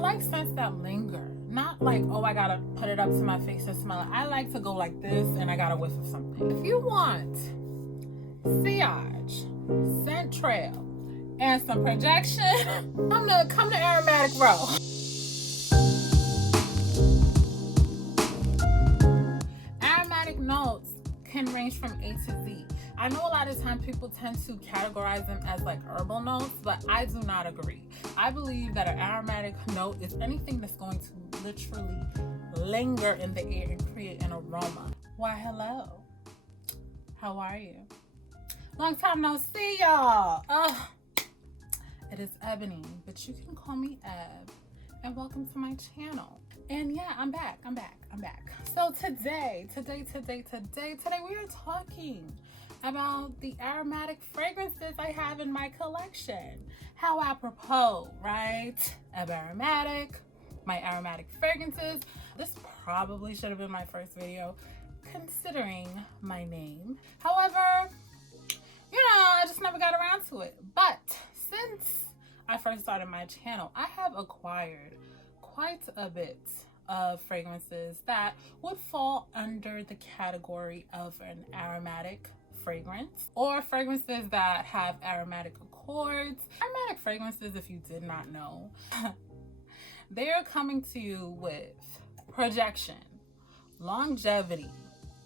like scents that linger. Not like, oh, I gotta put it up to my face and smell it. I like to go like this and I gotta whiff of something. If you want sillage, scent trail, and some projection, come to Aromatic Row. Aromatic notes can range from A to Z. I know a lot of times people tend to categorize them as like herbal notes, but I do not agree. I believe that an aromatic note is anything that's going to literally linger in the air and create an aroma. Why, hello. How are you? Long time no see, y'all. It is Ebony, but you can call me Eb. And welcome to my channel. And yeah, I'm back. So today we are talking about the aromatic fragrances I have in my collection. How apropos, right? Aromatic, my aromatic fragrances. This probably should have been my first video, considering my name. However, you know, I just never got around to it. But since I first started my channel, I have acquired quite a bit of fragrances that would fall under the category of an aromatic fragrance, or fragrances that have aromatic accords. Aromatic fragrances, if you did not know, they're coming to you with projection, longevity,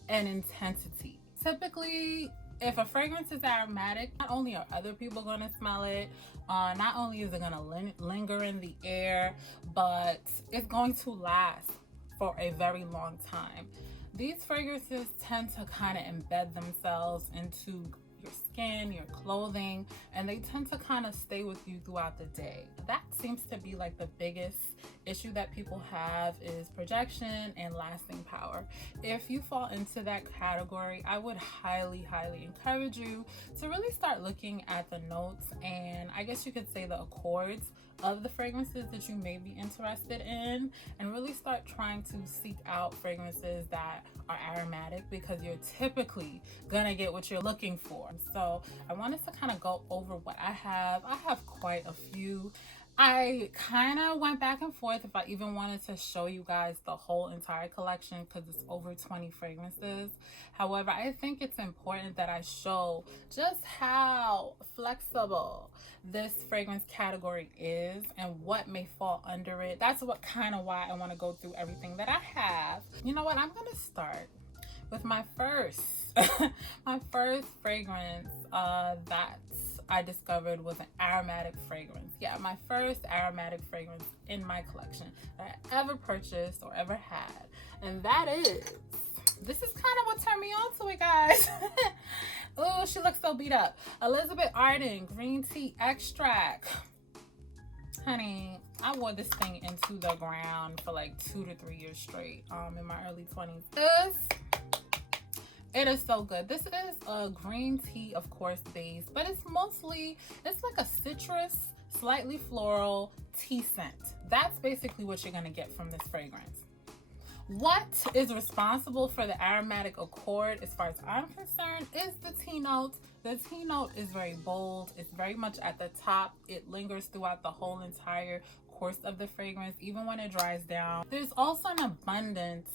and intensity. Typically, if a fragrance is aromatic, not only are other people going to smell it, not only is it going to linger in the air, but it's going to last for a very long time. These fragrances tend to kind of embed themselves into your skin, your clothing, and they tend to kind of stay with you throughout the day. That seems to be like the biggest issue that people have, is projection and lasting power. If you fall into that category, I would highly encourage you to really start looking at the notes, and I guess you could say the accords of the fragrances that you may be interested in, and really start trying to seek out fragrances that are aromatic, because you're typically gonna get what you're looking for. So I wanted to kind of go over what I have. I have quite a few. I kind of went back and forth if I even wanted to show you guys the whole entire collection, because it's over 20 fragrances. However, I think it's important that I show just how flexible this fragrance category is and what may fall under it. That's what kind of why I want to go through everything that I have. You know what? I'm going to start with my first my first fragrance that I discovered was an aromatic fragrance. Yeah, my first aromatic fragrance in my collection that I ever purchased or ever had. And that is, this is kind of what turned me on to it, guys. Oh, she looks so beat up. Elizabeth Arden Green Tea Extract. Honey, I wore this thing into the ground for like 2 to 3 years straight in my early 20s. It is so good. This is a green tea, of course, base, but it's like a citrus, slightly floral tea scent. That's basically what you're gonna get from this fragrance. What is responsible for the aromatic accord, as far as I'm concerned, is the tea note. The tea note is very bold. It's very much at the top. It lingers throughout the whole entire course of the fragrance, even when it dries down. There's also an abundance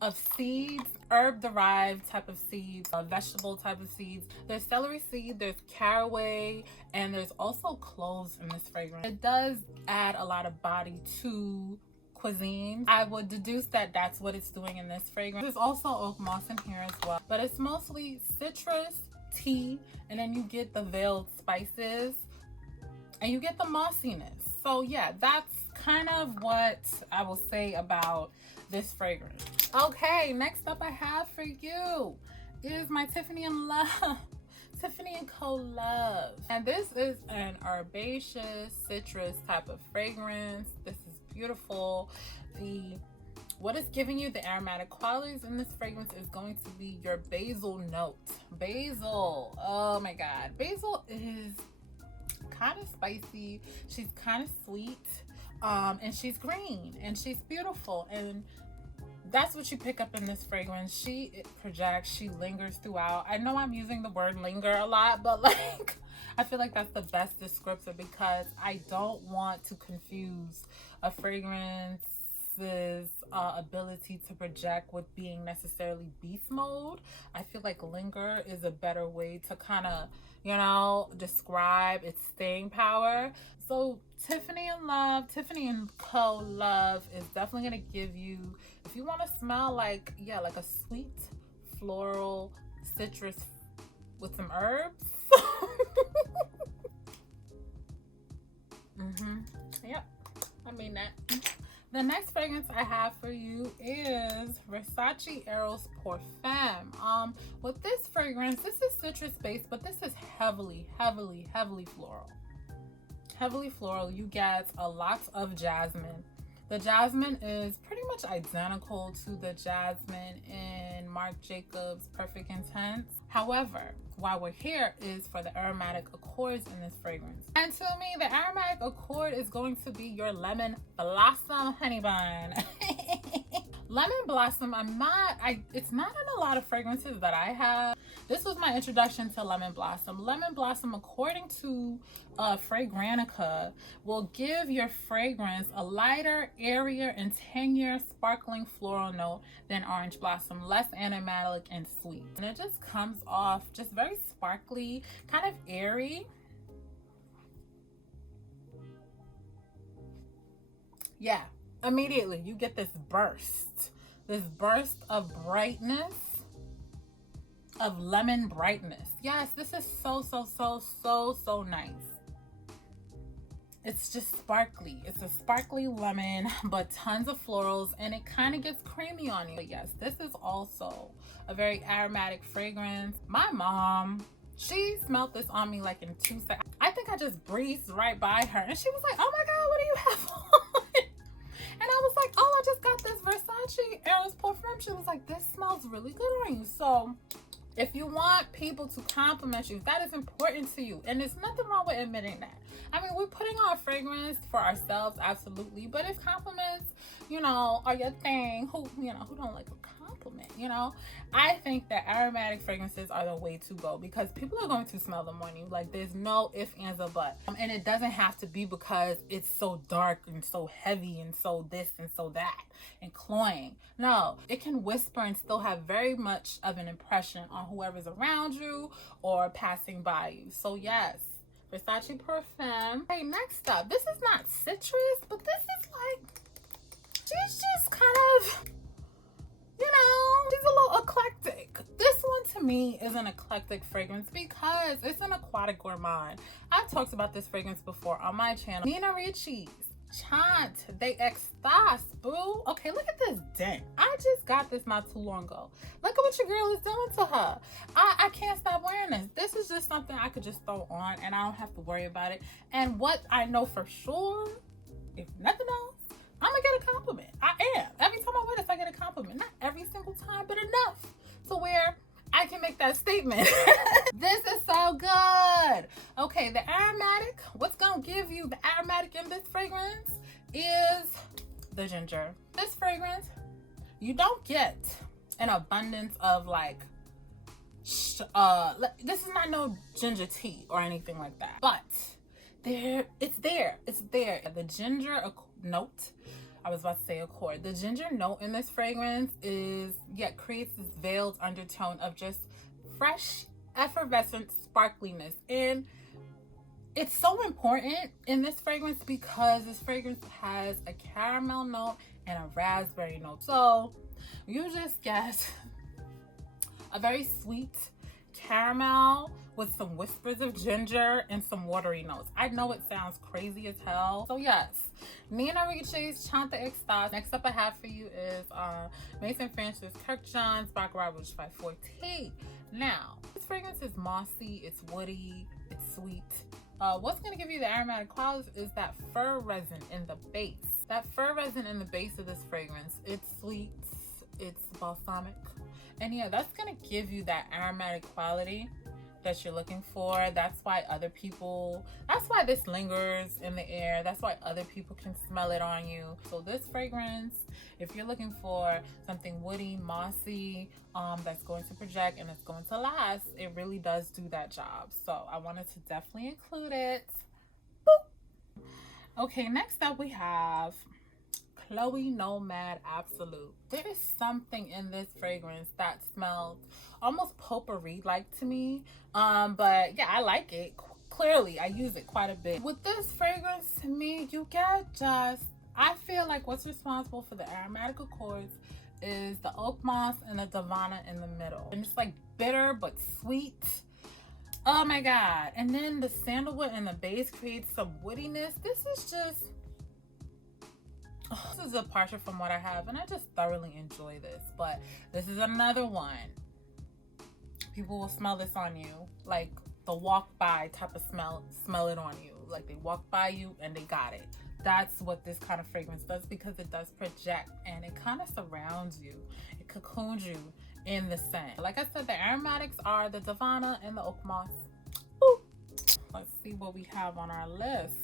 of seeds, herb-derived type of seeds, vegetable type of seeds. There's celery seed, there's caraway, and there's also cloves in this fragrance. It does add a lot of body to cuisine. I would deduce that that's what it's doing in this fragrance. There's also oak moss in here as well, but it's mostly citrus, tea, and then you get the veiled spices, and you get the mossiness. So yeah, that's kind of what I will say about this fragrance. Okay, next up I have for you is my Tiffany Co Love. And this is an herbaceous citrus type of fragrance. This is beautiful. What is giving you the aromatic qualities in this fragrance is going to be your basil note. Basil, oh my god. Basil is kind of spicy. She's kind of sweet. And she's green and she's beautiful. And That's what you pick up in this fragrance. She projects, she lingers throughout. I know I'm using the word linger a lot, but like, I feel like that's the best descriptor because I don't want to confuse a fragrance's ability to project with being necessarily beast mode. I feel like linger is a better way to kind of, you know, describe its staying power. So Tiffany Co Love is definitely going to give you, if you want to smell like, yeah, like a sweet floral citrus with some herbs. Yep, I mean that. The next fragrance I have for you is Versace Eros pour Femme. With this fragrance, this is citrus based, but this is heavily floral. Heavily floral. You get a lot of jasmine. The jasmine is pretty much identical to the jasmine in Marc Jacobs Perfect Intense. However, why we're here is for the aromatic accords in this fragrance. And to me, the aromatic accord is going to be your lemon blossom honey bun. Lemon blossom, it's not in a lot of fragrances that I have. This was my introduction to lemon blossom. Lemon blossom, according to Fragrantica, will give your fragrance a lighter, airier, and tangier sparkling floral note than orange blossom, less animalic and sweet. And it just comes off just very sparkly, kind of airy. Yeah, immediately you get this burst of brightness, of lemon brightness. Yes, this is so nice. It's just sparkly. It's a sparkly lemon, but tons of florals, and it kind of gets creamy on you. But yes, this is also a very aromatic fragrance. My mom, she smelled this on me like in 2 seconds. I think I just breezed right by her, and she was like, "Oh my God, what do you have on?" And I was like, "Oh, I just got this Versace Eros Parfum." She was like, "This smells really good on you." So if you want people to compliment you, that is important to you, and there's nothing wrong with admitting that. I mean, we're putting on fragrance for ourselves, absolutely, but if compliments, you know, are your thing, who don't like a compliment, you know? I think that aromatic fragrances are the way to go because people are going to smell them on you. Like, there's no ifs, ands, or buts. And it doesn't have to be because it's so dark and so heavy and so this and so that and cloying. No, it can whisper and still have very much of an impression on whoever's around you or passing by you. So yes, Versace Parfum. Hey, next up, this is not citrus, but this is like, she's just kind of, you know, she's a little eclectic. This one to me is an eclectic fragrance because it's an aquatic gourmand. I've talked about this fragrance before on my channel. Ricci Chant de Extase, boo. Okay, look at this dent. I just got this not too long ago. Look at what your girl is doing to her. I can't stop wearing this. This is just something I could just throw on and I don't have to worry about it. And what I know for sure, if nothing else, I'm gonna get a compliment. I am. Every time I wear this, I get a compliment. Not every single time, but enough to where I can make that statement. This is so good. Okay, the aromatic, what's gonna give you the aromatic in this fragrance is the ginger. This fragrance, you don't get an abundance of like, this is not no ginger tea or anything like that, but it's there. The ginger note, I was about to say accord. The ginger note in this fragrance creates this veiled undertone of just fresh, effervescent sparkliness. And it's so important in this fragrance because this fragrance has a caramel note and a raspberry note. So you just get a very sweet caramel with some whispers of ginger and some watery notes. I know it sounds crazy as hell. So yes, Ricci's Chant de Extase. Next up I have for you is Maison Kurkdijian's Baccarat Rouge 514. Now, this fragrance is mossy, it's woody, it's sweet. What's gonna give you the aromatic qualities is that fir resin in the base. That fir resin in the base of this fragrance, it's sweet, it's balsamic. And yeah, that's gonna give you that aromatic quality. that you're looking for. That's why this lingers in the air. That's why other people can smell it on you. So this fragrance, if you're looking for something woody, mossy, that's going to project and it's going to last, it really does do that job. So I wanted to definitely include it. Boop. Okay, next up we have Chloe Nomade Absolu. There is something in this fragrance that smells almost potpourri like to me, but yeah, I like it. Clearly I use it quite a bit. With this fragrance, to me, you get I feel like what's responsible for the aromatic accords is the oak moss and the Davana in the middle, and it's like bitter but sweet. Oh my god. And then the sandalwood and the base creates some woodiness. This is a departure from what I have, and I just thoroughly enjoy this. But this is another one. People will smell this on you, like the walk by type of smell it on you. Like they walk by you and they got it. That's what this kind of fragrance does, because it does project and it kind of surrounds you. It cocoons you in the scent. Like I said, the aromatics are the Davana and the oak moss. Ooh. Let's see what we have on our list.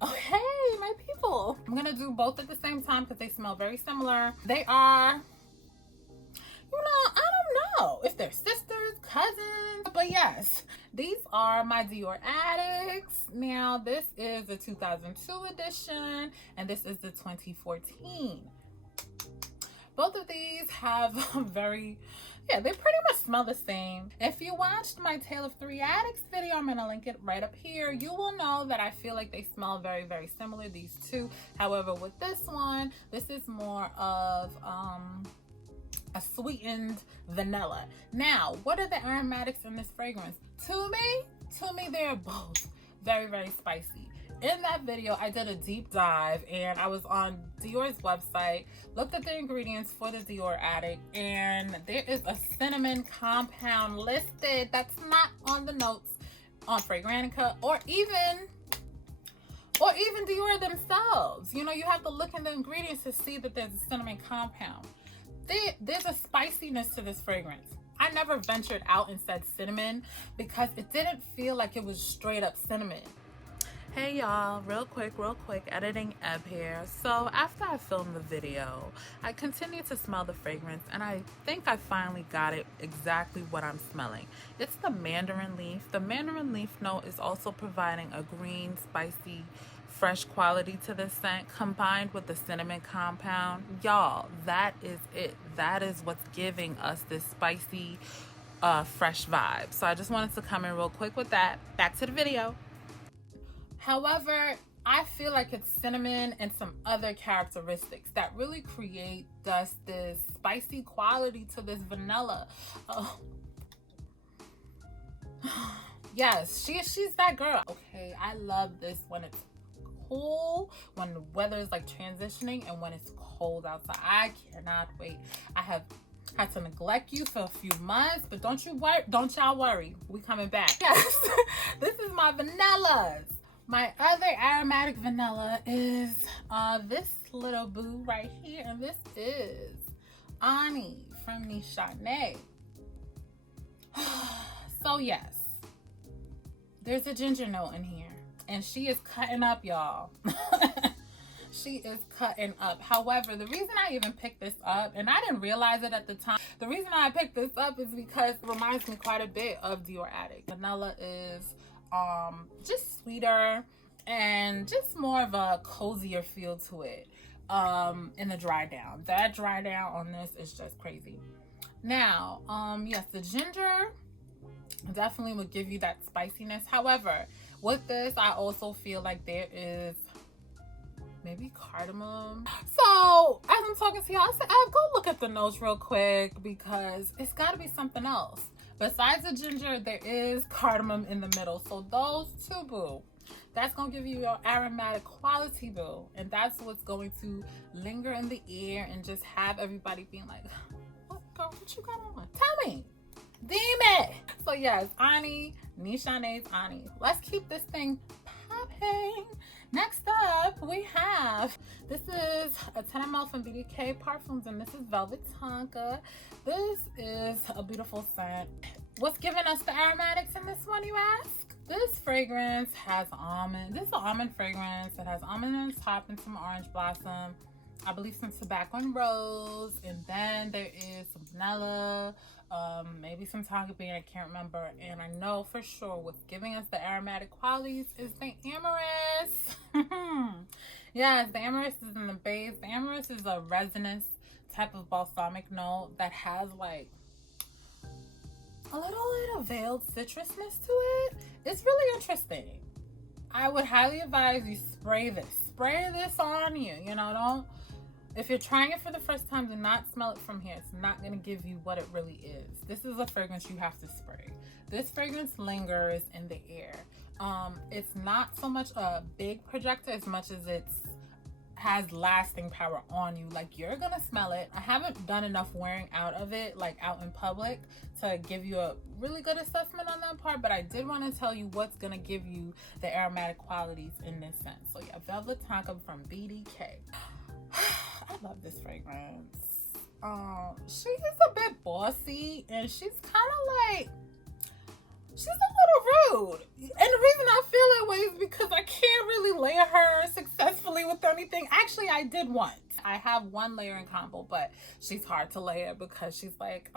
Oh, hey, my people. I'm gonna do both at the same time because they smell very similar. They are, I don't know if they're sisters, cousins, but yes, these are my Dior Addicts. Now, this is the 2002 edition, and this is the 2014. Both of these have they pretty much smell the same. If you watched my Tale of 3 Addicts video, I'm gonna link it right up here. You will know that I feel like they smell very, very similar, these two. However, with this one, this is more of a sweetened vanilla. Now, what are the aromatics in this fragrance? To me, they're both very, very spicy. In that video, I did a deep dive and I was on Dior's website, looked at the ingredients for the Dior Addict, and there is a cinnamon compound listed that's not on the notes on Fragrantica or even Dior themselves. You have to look in the ingredients to see that there's a cinnamon compound. There's a spiciness to this fragrance. I never ventured out and said cinnamon because it didn't feel like it was straight up cinnamon. Hey y'all, real quick, editing Ebb here. So after I filmed the video, I continued to smell the fragrance and I think I finally got it exactly what I'm smelling. It's the mandarin leaf. The mandarin leaf note is also providing a green, spicy, fresh quality to the scent combined with the cinnamon compound. Y'all, that is it. That is what's giving us this spicy, fresh vibe. So I just wanted to come in real quick with that. Back to the video. However, I feel like it's cinnamon and some other characteristics that really create this spicy quality to this vanilla. Oh. Yes, she's that girl. Okay, I love this when it's cool, when the weather is like transitioning, and when it's cold outside. I cannot wait. I have had to neglect you for a few months, but don't y'all worry. We coming back. Yes, this is my vanillas. My other aromatic vanilla is this little boo right here, and this is Ani from Nishane. So yes, there's a ginger note in here, and she is cutting up, y'all. She is cutting up. However, the reason I even picked this up, and I didn't realize it at the time, the reason I picked this up is because it reminds me quite a bit of Dior Addict. Vanilla is just sweeter and just more of a cozier feel to it in the dry down. That dry down on this is just crazy. Now, yes, the ginger definitely would give you that spiciness. However, with this, I also feel like there is maybe cardamom. So as I'm talking to y'all, I said, go look at the notes real quick because it's got to be something else. Besides the ginger, there is cardamom in the middle. So those two, boo, that's going to give you your aromatic quality, boo. And that's what's going to linger in the air and just have everybody being like, what, girl, what you got on? Tell me. Demon. So yes, Ani, Nishane's Ani. Let's keep this thing popping. Next up, we have, this is a 10 ml from BDK Parfums, and this is Velvet Tonka. This is a beautiful scent. What's giving us the aromatics in this one, you ask? This fragrance has almond. This is an almond fragrance. It has almond on the top and some orange blossom. I believe some tobacco and rose. And then there is some vanilla, maybe some tonka bean, I can't remember. And I know for sure what's giving us the aromatic qualities is the amyris. Yes, the amyris is in the base. The amyris is a resinous type of balsamic note that has like a little veiled citrusness to it. It's really interesting. I would highly advise you spray this on you. You know, don't, if you're trying it for the first time, do not smell it from here. It's not going to give you what it really is. This is a fragrance you have to spray. This fragrance lingers in the air. It's not so much a big projector as much as it's has lasting power on you. Like, you're gonna smell it. I haven't done enough wearing out of it, like out in public, to give you a really good assessment on that part, but I did want to tell you what's gonna give you the aromatic qualities in this scent. So yeah, Velvet Tonka from BDK. I love this fragrance. She is a bit bossy, and she's kind of like, she's a little rude. And the reason I feel that way is because I can't really layer her successfully with anything. Actually, I did once. I have one layering combo, but she's hard to layer because she's like,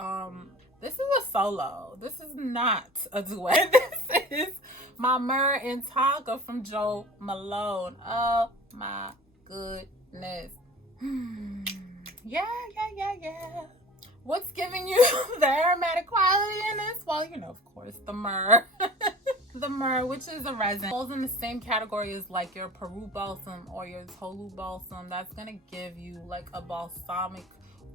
this is a solo. This is not a duet. This is my Myrrh and Tonka from Jo Malone. Oh my goodness. Yeah. What's giving you the aromatic quality in this? Well, you know, of course, the Myrrh. The Myrrh, which is a resin, falls in the same category as like your Peru balsam or your Tolu balsam. That's gonna give you like a balsamic,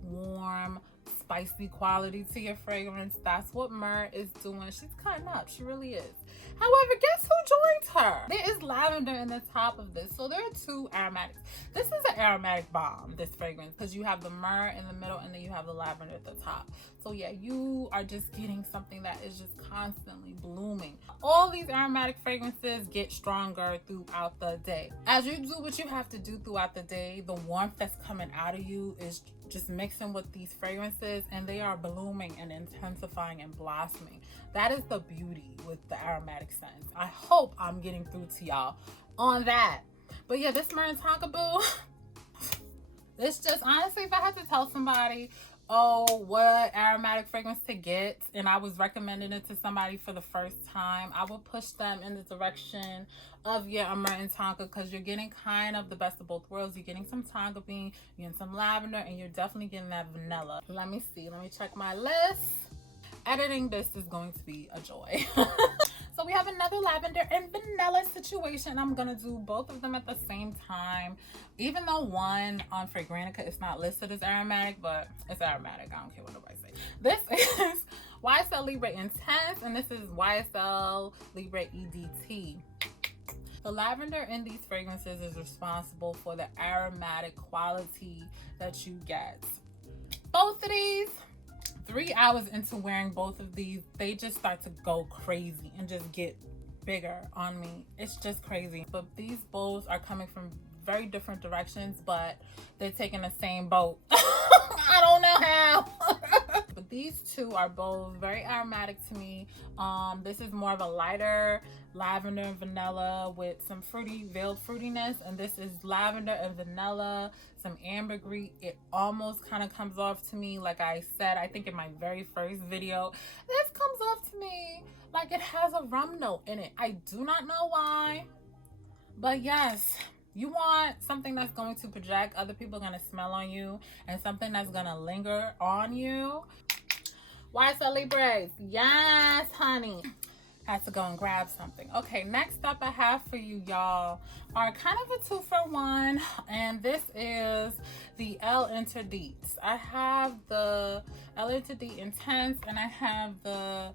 warm, spicy quality to your fragrance. That's what Myrrh is doing. She's cutting up. She really is. However, guess who joins her? There is lavender in the top of this. So there are two aromatics. This is an aromatic bomb, this fragrance, because you have the Myrrh in the middle and then you have the lavender at the top. So yeah, you are just getting something that is just constantly blooming. All these aromatic fragrances get stronger throughout the day. As you do what you have to do throughout the day, the warmth that's coming out of you is just mixing with these fragrances, and they are blooming and intensifying and blossoming. That is the beauty with the aromatic scents. I hope I'm getting through to y'all on that. But yeah, this Myrrh and Tonka boo, it's just, honestly, if I had to tell somebody, oh, what aromatic fragrance to get, and I was recommending it to somebody for the first time, I would push them in the direction of your Myrrh and Tonka, because you're getting kind of the best of both worlds. You're getting some tonka bean, you're getting some lavender, and you're definitely getting that vanilla. Let me see. Let me check my list. Editing this is going to be a joy. So we have another lavender and vanilla situation. I'm going to do both of them at the same time. Even though one on Fragrantica is not listed as aromatic, but it's aromatic. I don't care what nobody say. This is YSL Libre Intense, and this is YSL Libre EDT. The lavender in these fragrances is responsible for the aromatic quality that you get. Both of these, 3 hours into wearing both of these, they just start to go crazy and just get bigger on me. It's just crazy. But these both are coming from very different directions, but they're taking the same boat. I don't know how. But these two are both very aromatic to me. This is more of a lighter lavender and vanilla with some fruity, veiled fruitiness, and this is lavender and vanilla, some ambergris. It almost kind of comes off to me, like I said, I think in my very first video, this comes off to me like it has a rum note in it. I do not know why, but yes, you want something that's going to project, other people are going to smell on you, and something that's going to linger on you. YSL Libres, yes honey. Had to go and grab something. Okay, next up I have for you, y'all, are kind of a 2-for-1, and this is the Elle Interdite. I have the Elle Interdite Intense, and I have the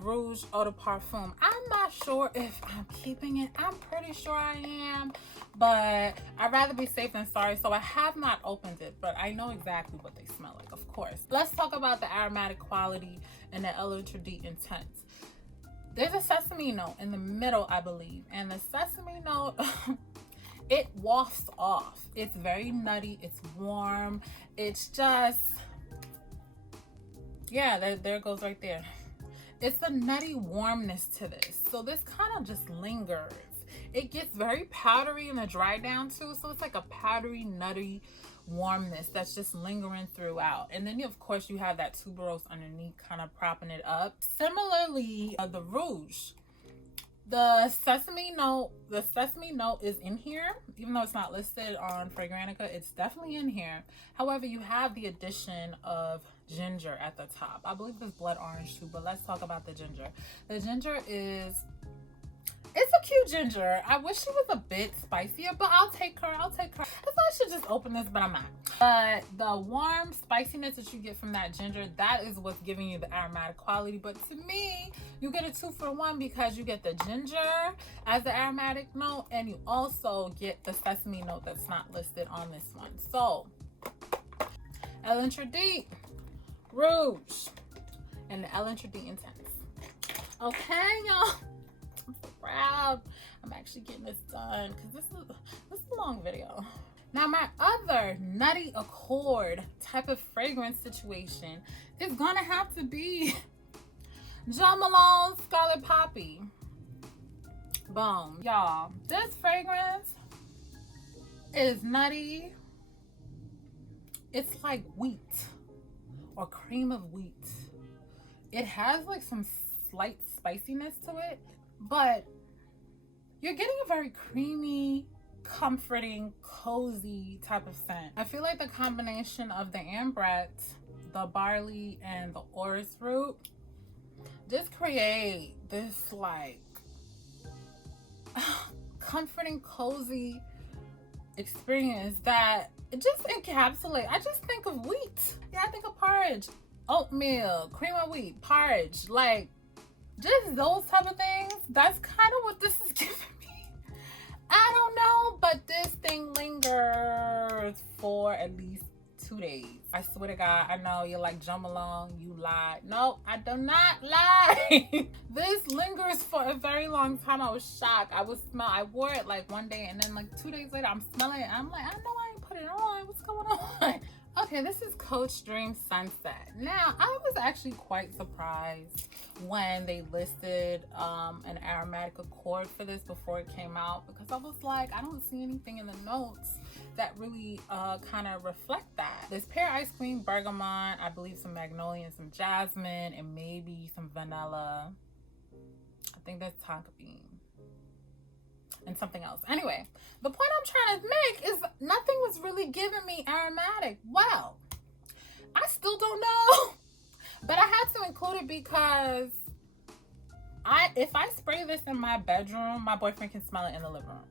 Rouge Eau de Parfum. I'm not sure if I'm keeping it. I'm pretty sure I am, but I'd rather be safe than sorry, so I have not opened it, but I know exactly what they smell like, of course. Let's talk about the aromatic quality in the Elle Interdite Intense. There's a sesame note in the middle, I believe, and the sesame note, it wafts off. It's very nutty, it's warm, it's just, yeah, there it goes right there. it's a nutty warmness to this. So this kind of just lingers. It gets very powdery in the dry down too. So it's like a powdery, nutty warmness that's just lingering throughout. And then of course you have that tuberose underneath kind of propping it up. Similarly, the Rouge. The sesame note is in here, even though it's not listed on Fragrantica. It's definitely in here. However, you have the addition of ginger at the top. I believe there's blood orange too, but let's talk about the ginger. The ginger it's a cute ginger. I wish she was a bit spicier, but I'll take her. I thought I should just open this, but I'm not. But the warm spiciness that you get from that ginger, that is what's giving you the aromatic quality. But to me, you get a 2-for-1 because you get the ginger as the aromatic note, and you also get the sesame note that's not listed on this one. So, Libre Rouge and the Libre Intense. Okay, y'all. I'm so proud. I'm actually getting this done because this is a long video. Now my other nutty accord type of fragrance situation is gonna have to be Jo Malone Scarlet Poppy. Boom. Y'all, this fragrance is nutty. It's like wheat or cream of wheat. It has like some slight spiciness to it, but you're getting a very creamy, comforting, cozy type of scent. I feel like the combination of the ambrette, the barley, and the orris root just create this like comforting, cozy experience that it just encapsulates. I just think of wheat. Yeah, I think of porridge, oatmeal, cream of wheat, porridge, like just those type of things. That's kind of what this is giving me. I don't know, but this thing lingers for at least 2 days. I swear to God, I know you're like, Jo Malone, you lied. No, I do not lie. This lingers for a very long time. I was shocked. I wore it like one day, and then like 2 days later, I'm smelling it. I'm like, I know I ain't put it on. What's going on? Okay, this is Coach Dream Sunset. Now, I was actually quite surprised when they listed an aromatic accord for this before it came out, because I was like, I don't see anything in the notes that really kind of reflect that. There's pear ice cream, bergamot, I believe some magnolia and some jasmine, and maybe some vanilla. I think there's tonka bean and something else. Anyway, the point I'm trying to make is nothing was really giving me aromatic. Well, I still don't know, but I had to include it because if I spray this in my bedroom, my boyfriend can smell it in the living room.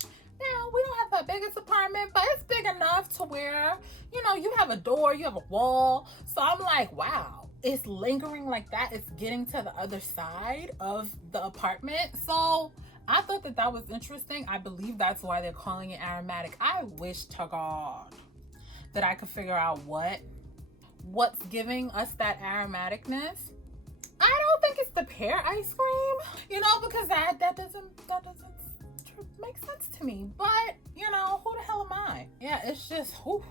Now, we don't have the biggest apartment, but it's big enough to where, you know, you have a door, you have a wall. So I'm like, wow, it's lingering like that. It's getting to the other side of the apartment. So I thought that was interesting. I believe that's why they're calling it aromatic. I wish to God that I could figure out what's giving us that aromaticness. I don't think it's the pear ice cream, you know, because that doesn't make sense to me. But, you know, who the hell am I? Yeah, it's just, whew.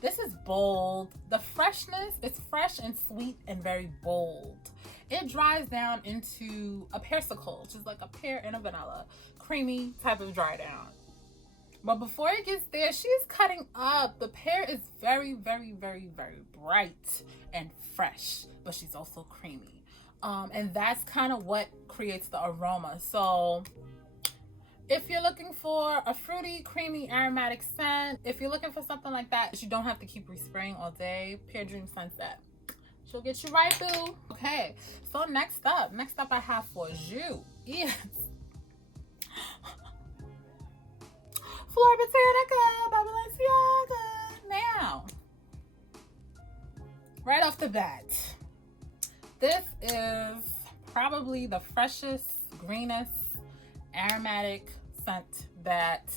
This is bold. The freshness, it's fresh and sweet and very bold. It dries down into a persicle, which is like a pear and a vanilla, creamy type of dry down. But before it gets there, she's cutting up. The pear is very, very, very, very bright and fresh, but she's also creamy. And that's kind of what creates the aroma. So if you're looking for a fruity, creamy, aromatic scent, if you're looking for something like that, you don't have to keep respraying all day, Pear Dream Sunset. She'll get you right, boo. Okay, so next up I have for you is Florabotanica by Balenciaga. Now, right off the bat, this is probably the freshest, greenest, aromatic scent that,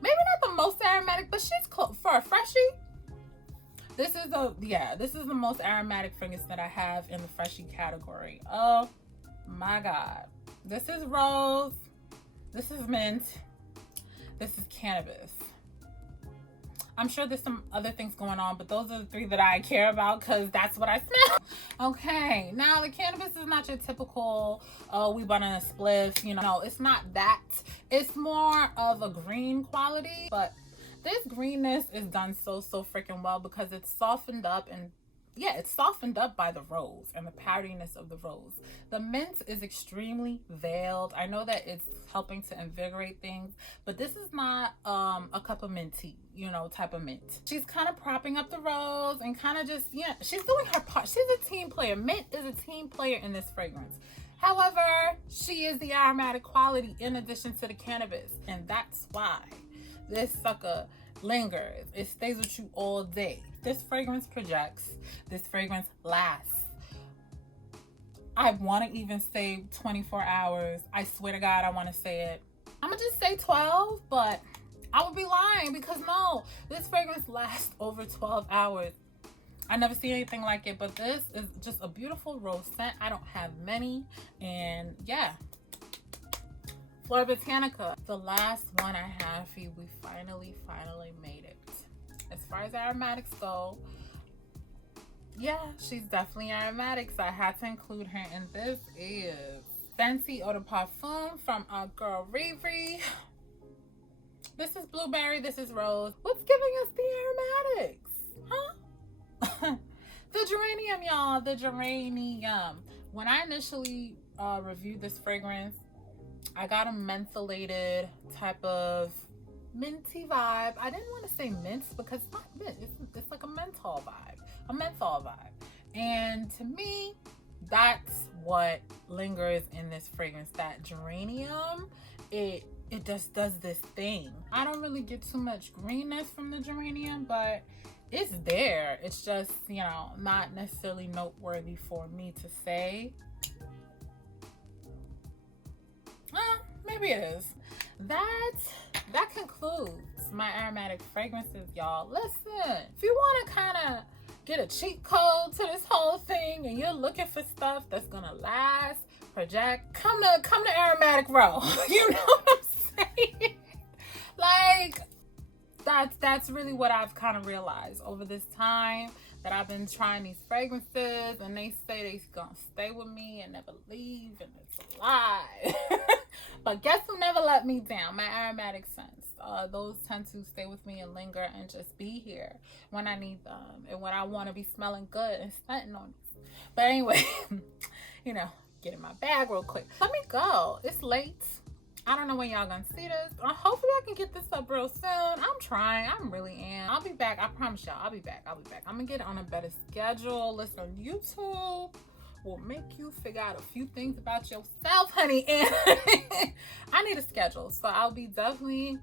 maybe not the most aromatic, but she's close for a freshie. This is the most aromatic fragrance that I have in the freshie category. Oh my God. This is rose. This is mint. This is cannabis. I'm sure there's some other things going on, but those are the 3 that I care about because that's what I smell. Okay, now the cannabis is not your typical, oh, we burning a spliff, you know. No, it's not that. It's more of a green quality, but this greenness is done so freaking well because it's softened up, and yeah, it's softened up by the rose and the powderiness of the rose. The mint is extremely veiled. I know that it's helping to invigorate things, but this is not a cup of mint tea, you know, type of mint. She's kind of propping up the rose and kind of just, yeah, she's doing her part. She's a team player. Mint is a team player in this fragrance. However, she is the aromatic quality in addition to the cannabis, and that's why this sucker lingers. It stays with you all day. This fragrance projects. This fragrance lasts. I want to even say 24 hours. I swear to God, I want to say it. I'm going to just say 12, but I would be lying because no, this fragrance lasts over 12 hours. I never see anything like it, but this is just a beautiful rose scent. I don't have many, and yeah. Florabotanica, the last one I have for you. We finally made it. As far as aromatics go, yeah, she's definitely aromatic, so I had to include her. And this is Fenty Eau de Parfum from our girl Riri. This is blueberry, this is rose. What's giving us the aromatics? Huh? The geranium, y'all, the geranium. When I initially reviewed this fragrance, I got a mentholated type of minty vibe. I didn't want to say mint because it's not mint. It's like a menthol vibe. And to me, that's what lingers in this fragrance. That geranium, it just does this thing. I don't really get too much greenness from the geranium, but it's there. It's just, you know, not necessarily noteworthy for me to say. Maybe it is. That concludes my aromatic fragrances, y'all. Listen, if you want to kind of get a cheat code to this whole thing and you're looking for stuff that's gonna last, project, come to Aromatic Row. You know what I'm saying? Like, that's really what I've kind of realized over this time that I've been trying these fragrances, and they say they're gonna stay with me and never leave, and it's a lie. But guess who never let me down? My aromatic scents. Those tend to stay with me and linger and just be here when I need them and when I want to be smelling good and stunting on this. But anyway, you know, get in my bag real quick. Let me go. It's late. I don't know when y'all gonna see this. Hopefully I can get this up real soon. I'm trying. I really am. I'll be back. I promise y'all. I'll be back. I'm gonna get on a better schedule. Listen, YouTube will make you figure out a few things about yourself, honey. And I need a schedule. So I'll be definitely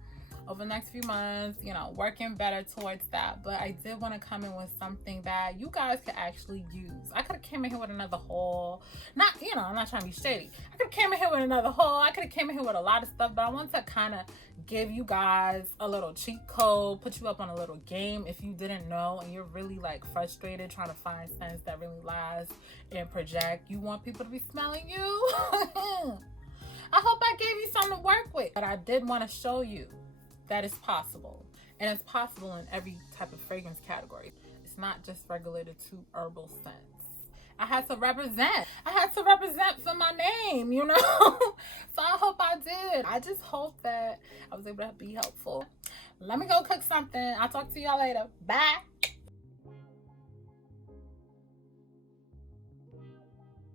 over the next few months, you know, working better towards that. But I did want to come in with something that you guys could actually use. I could have came in here with another haul. Not, you know, I'm not trying to be shady. I could have came in here with another haul. I could have came in here with a lot of stuff, but I want to kind of give you guys a little cheat code, put you up on a little game if you didn't know and you're really like frustrated trying to find scents that really last and project. You want people to be smelling you. I hope I gave you something to work with, but I did want to show you that it's possible, and it's possible in every type of fragrance category. It's not just regulated to herbal scents. I had to represent for my name, you know. So I hope I did. I just hope that I was able to be helpful. Let me go cook something. I'll talk to y'all later. Bye.